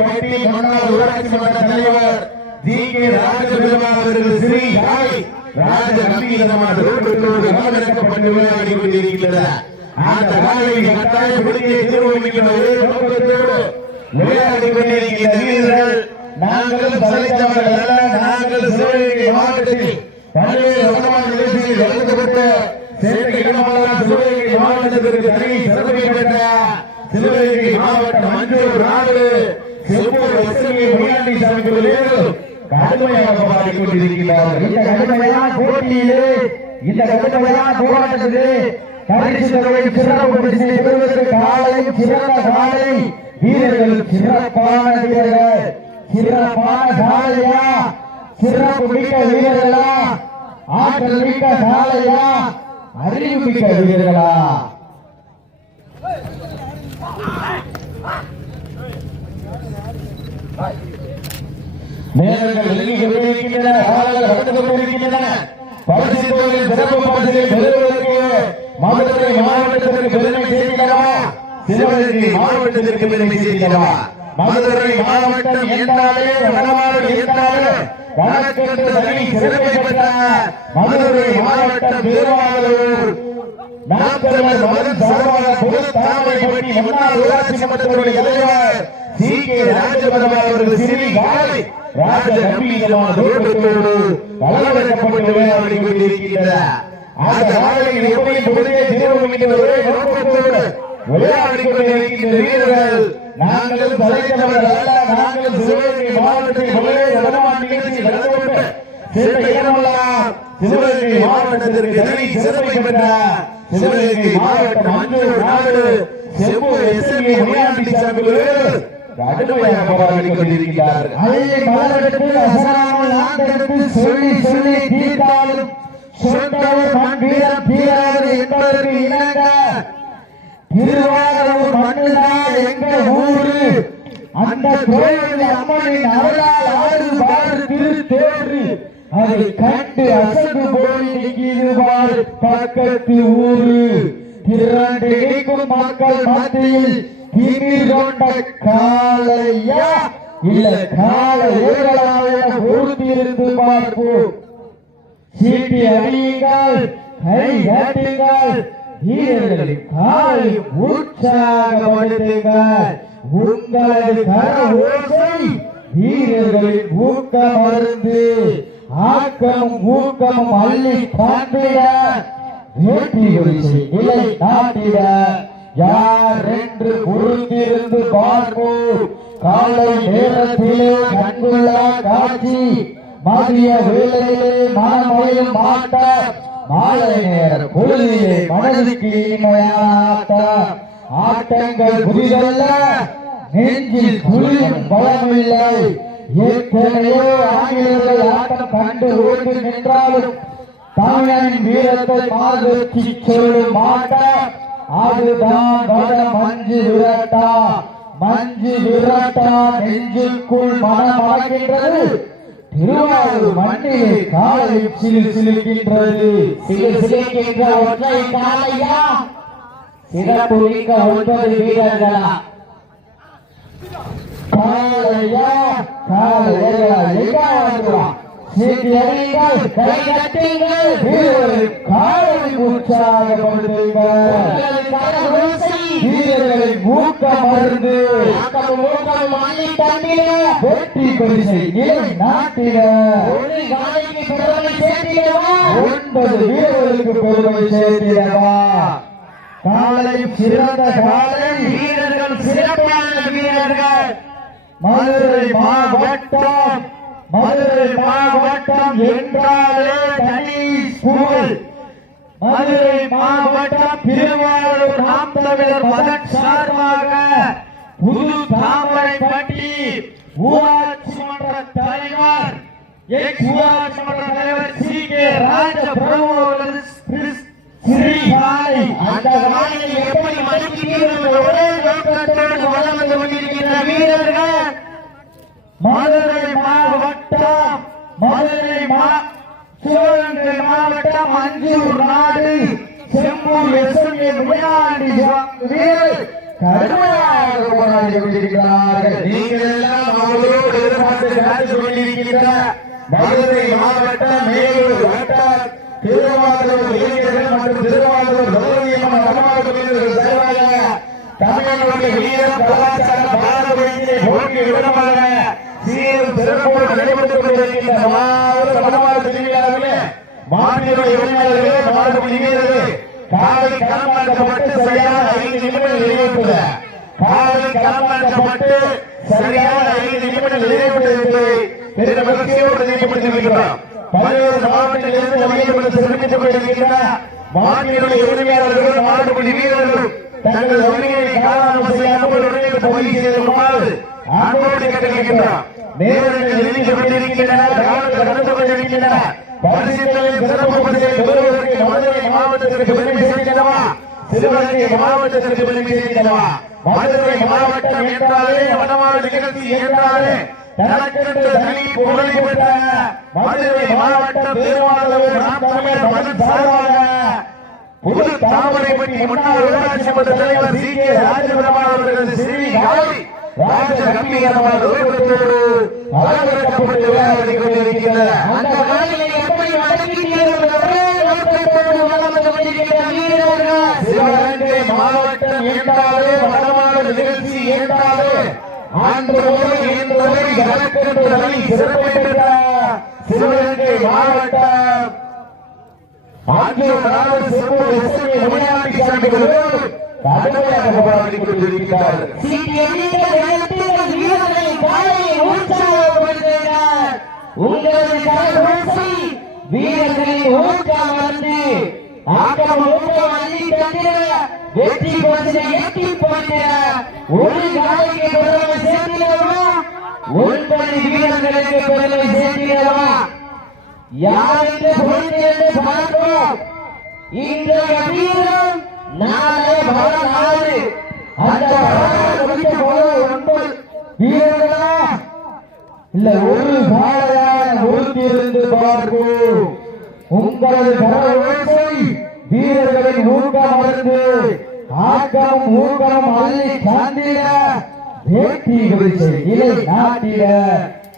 பட்டி முன்னாள் ஊராட்சி மன்ற தலைவர் ஜி கே. ராஜபெருமாள் அவர்கள் ஸ்ரீ யாய் ராஜ நம்பீதமான விளையாடி அந்த கட்டாய ஒரே நோக்கத்தோடு விளையாடி வீரர்கள் நாங்கள் அல்ல நாங்கள் சிவகங்கை மாவட்டத்தில் பல்வேறு வடமான நிகழ்ச்சிகளில் வழங்கப்பட்ட சேட்டை இடமெல்லாம் சிவகங்கை மாவட்டத்திற்கு தனி சிறப்பை பெற்ற சிவகங்கை மாவட்டம் மஞ்சூர் எஸ்எம்ஏ முனியாண்டி கடுமையாக போராடிக் கொண்டிருக்கிறார்கள் இந்த கடுமையான போட்டியிலே இந்த கடுமையான போராட்டத்திலே பரிசு தொகை சிறப்பு பரிசினை பெறுவதற்கு காலை சிறந்த காலை. வீரர்கள் சிறப்பான வீரர்கள். சிறப்பான சிறப்பு மிக்க வீரர்களா? ஆற்றல் மிக்க அறிவு மிக்க வீரர்களா? நேரங்கள் நெருங்கி கொண்டிருக்கின்றன காலங்கள் கடந்து கொண்டிருக்கின்றன. பரிசு தொகை சிறப்பு பெறுவதற்கு மதுரை மாவட்டத்திற்கு பெருமை சேர்க்கிறவா சிவகங்கை மாவட்டத்திற்கு பெருமை சேர்க்கிறவா மதுரை மாவட்டம் என்றாலே வடமாடு என்றாலே வழக்கென்று தனி சிறப்பை பெற்ற மதுரை மாவட்டம் திருவாரூர். நாற்பவர் மதன் சார்பாக பொது முன்னாள் ஊராட்சி மன்றத்தினுடைய தலைவர் சி கே ராஜபரம் அவர்கள் சிறுமி காலை ராஜ கம்பீரமான தோட்டத்தோடு கலவரக்கப்பட்டு விளையாடி கொண்டிருக்கின்ற அந்த நாளையில் எப்படி பொழுதே திருவள்ளுகின்ற ஒரே நோக்கத்தோடு விளையாடி கொண்டிருக்கின்ற வீரர்கள் நாங்கள் தலைத்தவர்கள் அல்ல நாங்கள் சிவகங்கை மாவட்டத்தில் வடமான் நிகழ்ச்சியில் கலந்து கொண்டு சிறந்த இடமெல்லாம் சிவகங்கை மாவட்டத்திற்கு தனி சிறப்பை பெற்ற சிவகங்கை மாவட்டம் மஞ்சூர் நாடு செம்பூர் எஸ்எம்ஏ முனியாண்டி சாமிகளோடு கடுமையாக போராடி கொண்டிருக்கிறார்கள் அசராமல் ஆண்டெடுத்து சொல்லி சொல்லி தீர்த்தாலும் சொந்தவர் மண் வீரம் என்பதற்கு இணங்க. திருவாரூர் மண்ணுதான் எங்க ஊரு? அந்த கோயில் அம்மனின் அருளால் ஆறு பாடு திரு தேறு அதை கண்டு அசந்து போய் நிற்கிறது பக்கத்து ஊரு. திரண்டு மக்கள் மத்தியில் திமிர் கொண்ட காளையா? இல்ல கால ஊரலாக பொறுத்திருந்து பார்ப்போம். சீட்டி அடியுங்கள் கை காட்டுங்கள் வீரர்களின் காலை உற்சாகப்படுத்துங்கள் உங்களது கர ஓசை வீரர்களின் ஊக்க மருந்து ஆக்கம் ஊக்கம் அள்ளி காட்டிட வெற்றி நிலை யார் என்று பொறுத்திருந்து பார்ப்போம். காலை நேரத்திலே கண்குள்ளா காட்சி மதிய வேளையிலே மனமொழியும் மாட்ட மாலை நேர பொழுதிலே மனதுக்கு இனிமையான ஆட்டங்கள் புதிதல்ல நெஞ்சில் துளியும் பலமில்லை ஏற்கனவே ஆங்கிலர்கள் ஆட்டம் கண்டு ஓடி நின்றாலும் தமிழனின் வீரத்தை மாதத்தி சொல்லும் மாட்ட அதுதான் வட மஞ்சு விரட்டா நெஞ்சுக்குள் மனம் மறக்கின்றது திருவாரூர் மண்ணிலே காலை சிலு சிலுக்கின்றது. சிலு சிலுக்கின்ற ஒற்றை காலையா? சிறப்பு மிக்க ஒன்பது வீரர்களா? காலையா? காலையா? எங்க வந்துருவான் சீட்டி கை கட்டுங்கள் வீரர்கள் காலை உற்சாகப்படுத்துங்கள் வீரர்களை ஊக்க மருந்து வெற்றி பரிசை ஒன்பது வீரர்களுக்கு பெருமை சேர்த்திடவா? காலை சிறந்த காலை வீரர்கள் சிறப்பான வீரர்கள். மதுரை மாவட்டம் மதுரை மாவட்டம் என்றாலே தனி புகழ் மதுரை மாவட்டம் திருவாரூர் நாம் தமிழர் மதன் சார்பாக புது தாமரைப்பட்டி ஊராட்சி மன்ற தலைவர் எக்ஸ் ஊராட்சி மன்ற தலைவர் சி. கே. ராஜ பிரபு அவர்களது ஸ்ரீஹாய் அந்த எப்படி மதிக்கிறீர்கள் என்ற ஒரே நோக்கத்தோடு வளம் வந்து கொண்டிருக்கின்ற வீரர்கள் மதுரை மாவட்டம் மதுரை மா சிவகங்கை மாவட்டம் அஞ்சூர் நாடு செம்பூர் எஸ்எம்ஏ வீரர் போராடி கொண்டிருக்கிறார்கள் நீங்கள் எல்லாம் அவர்களோடு எதிர்பார்த்து காத்து கொண்டிருக்கின்ற மதுரை மாவட்ட மேலூர் வட்டம் திருவாரூர் இளைஞர்கள் மற்றும் திருவாரூர் கௌரவியம் அம்மாவுக்கு வீரர்கள் தமிழர்களுடைய வீர கலாச்சார பாரம்பரியத்தை போட்டி விடமாக சீரும் சிறப்போடு நடைபெற்றுக் கொண்டிருக்கின்ற மாவட்ட வடமாறு திருவிழாவிலே மாநில உரிமையாளர்களே மாவட்ட வீரர்களே காலை களமாக்கப்பட்டு சரியான ஐந்து நிமிடங்கள் நிறைவேற்றுள்ள காலை களமாக்கப்பட்டு சரியான ஐந்து நிமிடங்கள் நிறைவேற்றுவதை பெரிய மகிழ்ச்சியோடு நினைவுபடுத்தியிருக்கிறோம் பல்வேறு மாவட்டங்களிலிருந்து வகைப்படுத்த சிறப்பித்துக் கொண்டிருக்கின்ற மாநில உரிமையாளர்கள் மாடுபடி வீரர்களும் தங்கள் உரிமையை காலாமல் செய்யாமல் உரிமையை பதிவு செய்திருக்குமாறு அன்போடு கேட்டிருக்கின்றோம் நேரங்கள் நெருங்கி கொண்டிருக்கின்றன காலங்கள் கடந்து கொண்டிருக்கின்றன. பரிசுகளின் சிறப்பு பரிசுகளை பெறுவதற்கு மதுரை மாவட்டத்திற்கு பெருமை சேர்க்கிறவா சிவகங்கை மாவட்டத்திற்கு பெருமை சேர்க்கிறவா மதுரை மாவட்டம் என்றாலே வடமாடு நிகழ்ச்சி என்றாலே தனக்கென்று தனி புகழை பெற்ற மதுரை மாவட்டம் திருவாரூர் நாம் தமிழர் மதம் சார்பாக புது தாமரைப்பட்டி முன்னாள் மன்ற தலைவர் சி. கே. அவர்களது சிறி ராஜ கம்பீரமான ரூபத்தோடு அலங்கரிக்கப்பட்டு விளையாடி கொண்டிருக்கின்றன அந்த காலையை எப்படி ஒரே நோக்கத்தோடு வலம் வந்து கொண்டிருக்கிற வீரர்கள் சிவகங்கை மாவட்டம் என்றாலே வடமாடு நிகழ்ச்சி என்றாலே அன்று முதல் இன்று வரை கணக்கென்று தனி சிறப்பு பெற்ற சிவகங்கை மாவட்டம் ஆகியோர் நாடு சிறப்பு எஸ்எம்ஏ முனியாண்டி சாமிகளோடு கடுமையாக போராடி கொண்டிருக்கிறார்கள் சீட்டி வீரர்களை ஊக்கம் வந்து ஆக்கம் ஊக்கம் அள்ளி தந்திர வெற்றி பரிசை எட்டி போன்ற ஒரு காலைக்கு பெருமை வீரர்களுக்கு பெருமை சேர்க்கிறவா யார் என்று என்று பார்ப்போம் இன்றைய வீரம் நாளை வரலாறு அந்த ஒன்பது வீரர்களா இல்ல ஒரு காலையான பொறுத்திருந்து பார்ப்போம் உங்களது கரவோசை வீரர்களின் ஊக்கம் வந்து ஆக்கம் ஊக்கம் அள்ளி சாந்திட. வேட்டி குறித்து இலை நாட்டிட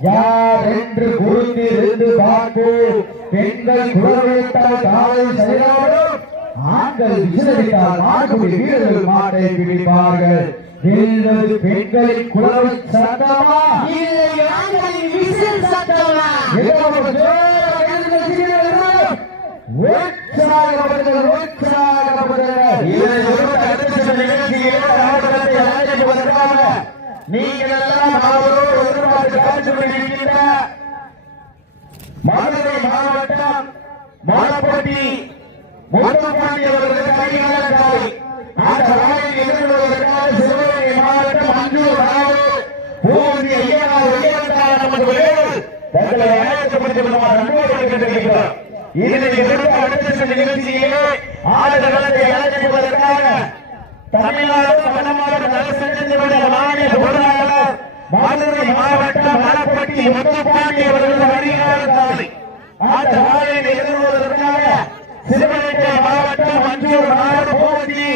யார் என்று பொறுத்திருந்து பார்த்து பெண்கள் குலவைத்தால் காலை செயலாடும் ஆண்கள் விசிலடித்தால் மாடுபடி வீரர்கள் மாட்டை பிடிப்பார்கள். வெல்வது பெண்களின் குலவை சத்தமா இல்லை ஆண்களின் விசில் சத்தமா உற்சாகப்படுங்கள் உற்சாகப்படுங்கள் இதனையொட்டி அடுத்த நிகழ்ச்சியிலே ஆட்டத்தை அழைப்பதற்காக நீங்கள் எல்லாம் அவரோடு எதிர்பார்த்து காத்து கொண்டிருக்கின்ற மதுரை மாவட்டம் மலப்பட்டி முத்துப்பாண்டி அவர்களுக்கு அடியாள காலை அந்த காலையில் எதிர்கொள்வதற்காக சிவகங்கை மாவட்டம் அஞ்சூர் ராவு பூந்தி ஐயனார் ஐயனார் நமக்கு தங்களை ஆயத்தப்படுத்திக் கொள்ளுமாறு அன்போடு இதனை அடுத்த நிகழ்ச்சியிலே ஆடுகளத்தை தமிழ்நாடு வடமாடு நலசங்கத்தினுடைய மாநில பொருளாளர் மதுரை மாவட்டம் மலப்பட்டி முத்துப்பாண்டி அவர்கள் அடியாள காலை அந்த எதிர்கொள்வதற்காக சிவகங்கை மாவட்டம் அஞ்சூர் நாடு போதி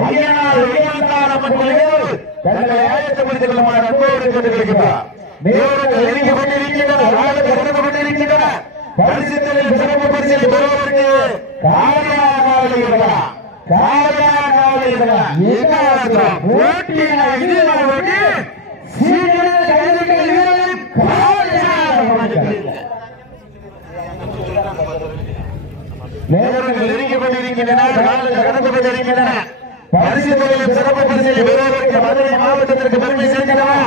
ஐயனார் ஐயனார் அவர்கள் தங்களை ஆயத்தப்படுத்திக் கொள்ளுமாறு அன்போடு கேட்டுக்கொள்கிறார் நேரங்கள் நெருங்கி கொண்டிருக்கின்றன நாடுகள் கடந்து கொண்டிருக்கின்றன பரிசுத்தலில் சிறப்பு பரிசில் பெறுவதற்கு காரணமாக காரியாக நேரங்கள் நெருங்கி கொண்டிருக்கின்றன கடந்து கொண்டிருக்கின்றன. பரிசுத்தலில் சிறப்பு பரிசில் பெறுவதற்கு மதுரை மாவட்டத்திற்கு பெருமை சேர்க்கிறவா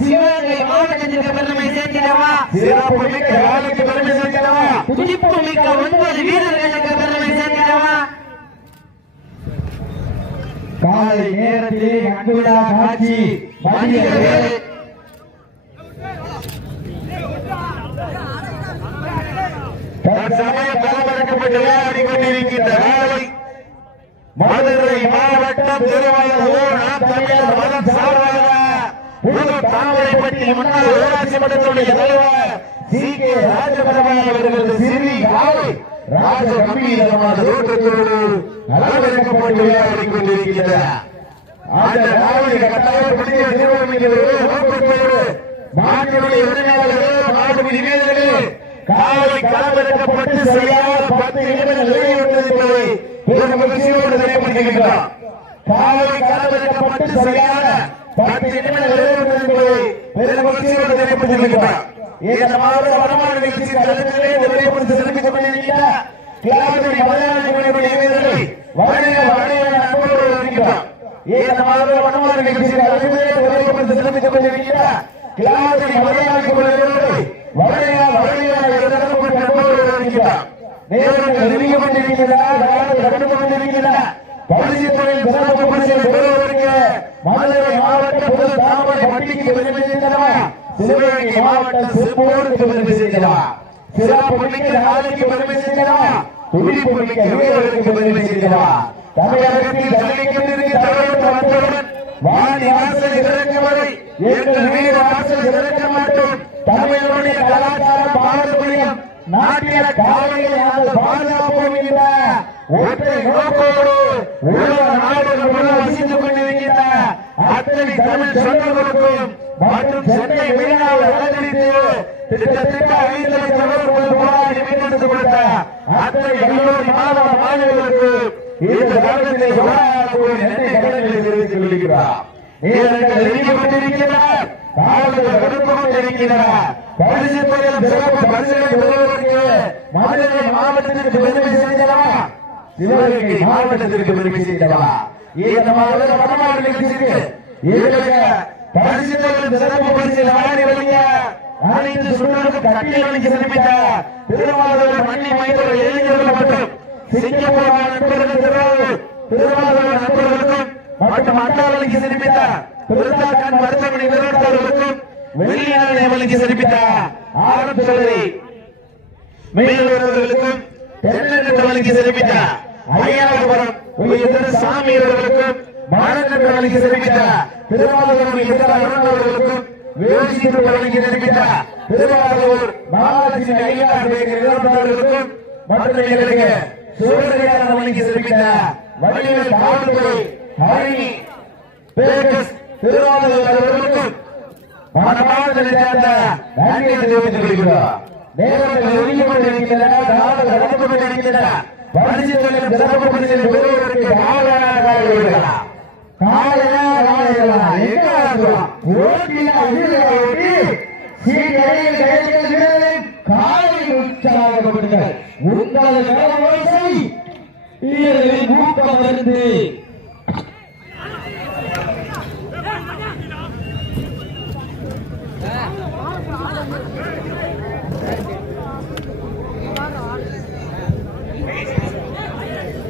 சிவகங்கை மாவட்டத்திற்கு பெருமை சேர்க்கிறவா சிறப்பு மிக்க காலைக்கு பெருமை சேர்க்கிறவா துடிப்பு மிக்க ஒன்பது வீரர்களுக்கு பெருமை சேர்க்கிறவா காலை நேரத்திலே அன்புடா காட்சி மதிய தற்சமயம் களமிறக்கப்பட்டு விளையாடி கொண்டிருக்கின்ற மதுரை மாவட்டம் திருவாரூர் தமிழர் மதம் சார்பாக புது தாமரைப்பட்டி முன்னாள் ஊராட்சி மன்றத்துடைய தலைவர் சி கே ராஜபெருமாள் அவர்களது சிறி காலை. ராஜ கம்பீரமான தோற்றத்தோடு அலங்கரிக்கப்பட்டு விளையாடிக் கொண்டிருக்கிறார் அந்த காவலை கட்டாயம் புதிய நிறுவனங்களே நோக்கத்தோடு மாநிலங்களுடைய உரிமையாளர்களே மாநில நிவேதர்களே காலை களமிறக்கப்பட்டு சரியாக பத்து நிமிடங்கள் நிறைவேறுவது பெரும் மகிழ்ச்சியோடு தெரியப்படுத்துகின்றோம் காலை களமிறக்கப்பட்டு சரியாக பத்து நிமிடங்கள் நிறைவேறுவது பெரும் மகிழ்ச்சியோடு தெரியப்படுத்துகின்றோம் இந்த மாத வருமான நிகழ்ச்சிக்கு அடுத்ததே ஒரேபடி சிறப்பித்துக் கொண்டிருக்கின்ற கிளாமரி மலையாள நிவேதர்களை வணிக வணிக அன்போடு இருக்கிறார் இந்த மாத வருமான நிகழ்ச்சிக்கு அடுத்ததே ஒரேபடி சிறப்பித்துக் கொண்டிருக்கின்ற கிளாமரி மலையாள நிவேதர்களை வருக வருக அன்போடு வருகின்றோம் நேரங்கள் நெருங்கி கொண்டிருக்கின்றன நாடுகள் கடந்து கொண்டிருக்கின்றன. பரிசுத்துறையின் சிறப்பு பரிசில் பெறுவதற்கு மதுரை மாவட்ட பொது தாமரை பட்டிக்கு பெருமை சேர்ந்தனவா சிவகங்கை மாவட்டம் சிறப்போடு பெருமை சேர்ந்தனவா சிறப்பு மிக்க நாளைக்கு பெருமை சேர்ந்தனவா துடிப்பு மிக்க வீரர்களுக்கு பெருமை சேர்ந்தனவா தமிழகத்தில் ஜல்லிக்கட்டிற்கு தலைவர் வந்தவுடன் வாணி வாசல் இறக்க வரை எங்கள் வீர வாசல் இறக்க மாட்டோம். தமிழனுடைய கலாச்சாரம் பாரம்பரியம் நாட்டிய காலையை நாங்கள் பாதுகாப்போம் என்ற ஒற்றை நோக்கோடு உலக நாடுகள் முழு வசித்து அத்தனை தமிழ் சொந்தங்களுக்கும் மற்றும் சென்னை மெரினாவை அலங்கரித்து கிட்டத்தட்ட ஐந்து லட்சம் ரூபாய் போராடி மீட்டெடுத்து கொடுத்த அத்தனை கல்லூரி மாணவ மாணவர்களுக்கு இந்த காலத்திலே போராடக்கூடிய நன்றி கடன்களை தெரிவித்துக் கொள்கிறார் நேரங்கள் நெருங்கி கொண்டிருக்கின்றன காலங்கள் கடந்து பரிசு தொழில் சிறப்பு பரிசுகளை பெறுவதற்கு மதுரை மாவட்டத்திற்கு பெருமை சேர்ந்தவா சிவகங்கை மாவட்டத்திற்கு பெருமை இந்த மாதிரி எங்களுக்கு பரிசு தொழில் சிறப்பு பரிசில் வாங்கி வெளிய அனைத்து சுடர்களுக்கு கட்டிய வழிக்கு சிறப்பித்த திருவாரூர் மண்ணி மைந்தர் இளைஞர்கள் மற்றும் சிங்கப்பூர் நண்பர்கள் திருவாரூர் திருவாரூர் நண்பர்களுக்கும் மற்றும் அண்டாவளிக்கு சிறப்பித்த பெருந்தாக்கான் மருத்துவமனை நிறுவனர்களுக்கும் வெளிநாடு அவளுக்கு சிறப்பித்த ஆரம் சோதரி மேலூரர்களுக்கும் தென்னவர்களுக்கு சிறப்பித்த ஐயாவரம் உயர் சாமி அவர்களுக்கும் மாநகர்களுக்கு சிறப்பித்த திருவாரூர் அவர்களுக்கும் வழங்கி சிறப்பித்த திருவாரூர் பாலாஜி ஐயா நிறுவனர்களுக்கும் மற்றும் எங்களுக்கு சூரியன் அவர்களுக்கு சிறப்பித்த வடிவேல் காவல்துறை ஹரி பேகஸ் திருவாரூர் அவர்களுக்கும் மனமார்ந்த சேர்ந்த நன்றியை தெரிவித்துக் கொள்கிறோம் நேரங்கள் ஒதுங்கி கொண்டிருக்கின்றன நாடுகள் கடந்து கொண்டிருக்கின்றன பரிசுகளின் சிறப்பு பரிசில் பெறுவதற்கு காவலாக காலையா காலையா எங்க ஆடுறோம் ஓட்டினா உயிரை ஓட்டி சீக்கிரம் கைகளை காலை உற்சாகப்படுங்கள் உங்களது நலவோசை வீரர்களின் ஊக்கம் இருந்து நேரங்கள் நெருங்கி கொண்டிருக்கின்றன காலங்கள் கடந்து கொண்டிருக்கின்றன பரிசுகளின் சிறப்பு பரிசை பெறுவதற்கு சிறப்பு மிக்க காலைக்கு பெருமை சேர்ந்தனவா துடிப்பு மிக்க வீரர்களுக்கு பெருமை சேர்ந்தனவா ஓட்டி என விளையாடா, ஓட்டி ஏற்ற மாதிரி தூரம் விசில் செய்கிறது டிக்கெட் அப்படி விடக்கூடாது. தம்பி ஆனந்தம் கிரௌண்டில் விடக்கூடாது. தமிழ்நாடு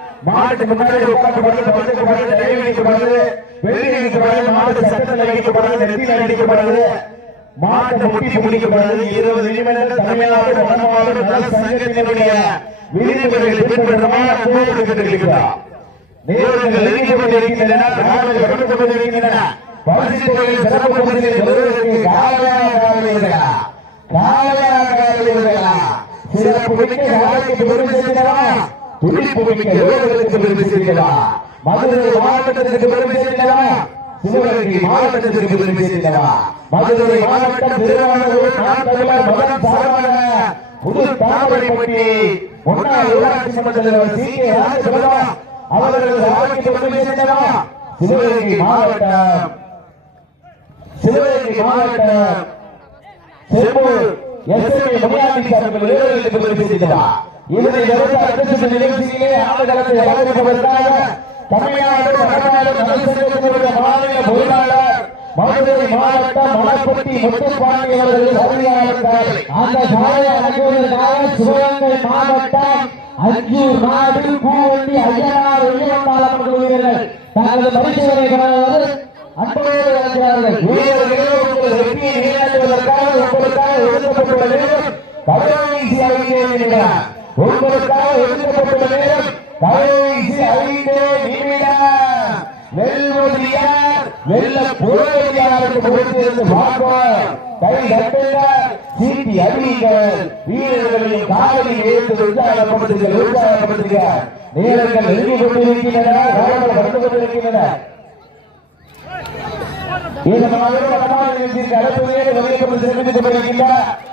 வருகின்றோம். முன்னாடி உட்கார்ந்து டைம் படுத்து படுத்து டை வைக்கப்படுது வெள்ளி வைக்கப்படுது மாடு சட்டத்தில் வைக்கப்படுது நெத்தியில் அடிக்கப்படுது மாவட்ட முடிச்சு முடிக்கப்படுது இருபது நிமிடங்கள் தமிழ்நாடு வடமாநில நல சங்கத்தினுடைய விதிமுறைகளை பின்பற்றமாக போட்டு கட்டிருக்கிறார் நேரங்கள் நெருங்கி கொண்டிருக்கின்றன காலங்கள் கடந்து கொண்டிருக்கின்றன பரிசு தொகையில் சிறப்பு பரிசை பெறுவதற்கு காலையாக காலையா காலையாக காலையா சிறப்பு மிக்க காலைக்கு பெருமை சேர்ந்தவா துடிப்பு மிக்க பெருமை சேர்க்கிறா மதுரை மாவட்டத்திற்கு பெருமை சேர்க்கிறா சிவகங்கை மாவட்டத்திற்கு பெருமை சேர்க்கிறா மதுரை மாவட்டம் திருவாரூர் நாட்டவர் மகன் சார்பாக புது தாமரைப்பட்டி முன்னாள் ஊராட்சி மன்ற தலைவர் சி கே ராஜபலா ஆட்சிக்கு பெருமை சேர்க்கிறா சிவகங்கை மாவட்டம். சிவகங்கை மாவட்டம். செம்பூர் எஸ்எம்ஏ முனியாண்டி சார்கள் பெருமை சேர்க்கிறார் இதனை அடுத்த அடுத்த நிகழ்ச்சியிலே ஆடுகளத்தை தமிழ்நாடு வடநாடு மாநில பொருளாளர் மதுரை மாவட்டம் மலப்பட்டி முத்துப்பாண்டி அவர்கள் அறிவியாளர்கள் அந்த சாலை அடங்குவதற்காக சிவகங்கை மாவட்டம் அஞ்சூர் நாடு பூவண்டி ஐயனார் வெள்ளியம்மாள் அவர்கள் வீரர்கள் தங்களது பரிசுகளை அன்போடு அழைக்கிறார்கள் வெற்றியை உங்களுக்காக உங்களுக்காக ஒதுக்கப்பட்டுள்ள நேரம் கடைசி அறிவித்தே நிமிடம். வெல்வது வெல்ல பொருள் யாருக்கு பார்ப்போம் கை சீட்டி அறிவிங்கள் வீரர்களையும் காலையில் எழுந்து உற்சாகப்படுத்துங்கள் உற்சாகப்படுத்துங்க நேரங்கள் நெருங்கி கொண்டிருக்கின்றன காலங்கள் கொண்டிருக்கின்றன இந்த மாவட்ட வடமாநில நிகழ்ச்சிக்கு அடுத்ததே வெளியிடப்பட்டு சிறப்பித்துக் கொண்டிருக்கின்ற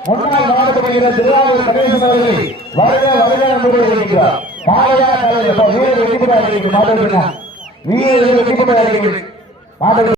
முன்னாள் மாவட்ட பகுதியில் திருவாரூர் கணேசன் அவர்களை வருக வருக என்று இருக்கிறார் காலையா காலையில் வெற்றி பெற வீரர்கள் வெற்றி பெற மாவட்ட